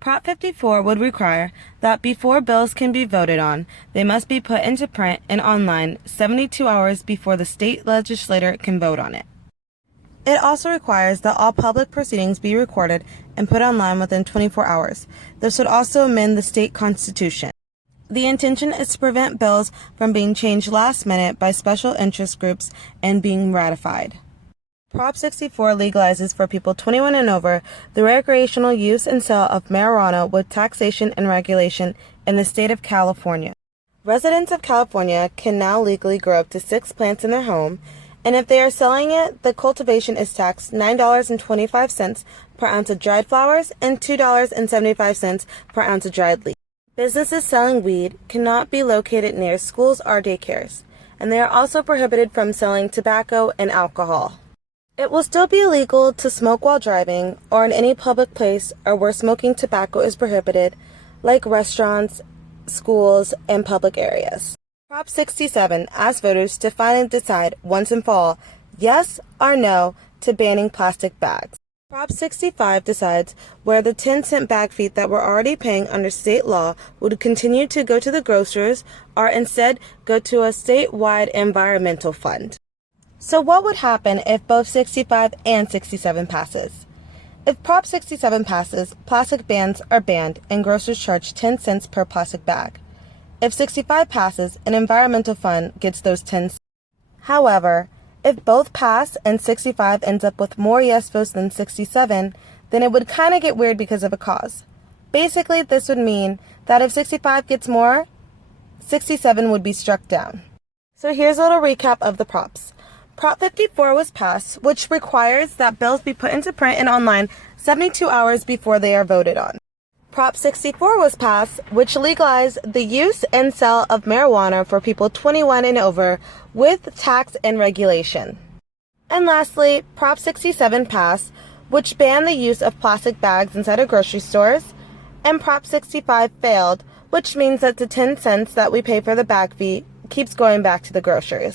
Prop 54 would require that before bills can be voted on, they must be put into print and online 72 hours before the state legislature can vote on it. It also requires that all public proceedings be recorded and put online within 24 hours. This would also amend the state constitution. The intention is to prevent bills from being changed last minute by special interest groups and being ratified. Prop 64 legalizes for people 21 and over the recreational use and sale of marijuana with taxation and regulation in the state of California. Residents of California can now legally grow up to 6 plants in their home, and if they are selling it, the cultivation is taxed $9.25 per ounce of dried flowers and $2.75 per ounce of dried leaves. Businesses selling weed cannot be located near schools or daycares, and they are also prohibited from selling tobacco and alcohol. It will still be illegal to smoke while driving or in any public place or where smoking tobacco is prohibited, like restaurants, schools, and public areas. Prop 67 asks voters to finally decide once and for all, yes or no to banning plastic bags. Prop 65 decides where the 10-cent bag fee that we're already paying under state law would continue to go to the grocers or instead go to a statewide environmental fund. So what would happen if both 65 and 67 passes? If Prop 67 passes, plastic bags are banned and grocers charge 10 cents per plastic bag. If 65 passes, an environmental fund gets those 10 cents. However, if both pass and 65 ends up with more yes votes than 67, then it would kind of get weird because of a cause. Basically, this would mean that if 65 gets more, 67 would be struck down. So here's a little recap of the props. Prop 54 was passed, which requires that bills be put into print and online 72 hours before they are voted on. Prop 64 was passed, which legalized the use and sale of marijuana for people 21 and over with tax and regulation. And lastly, Prop 67 passed, which banned the use of plastic bags inside of grocery stores, and Prop 65 failed, which means that the 10 cents that we pay for the bag fee keeps going back to the grocers.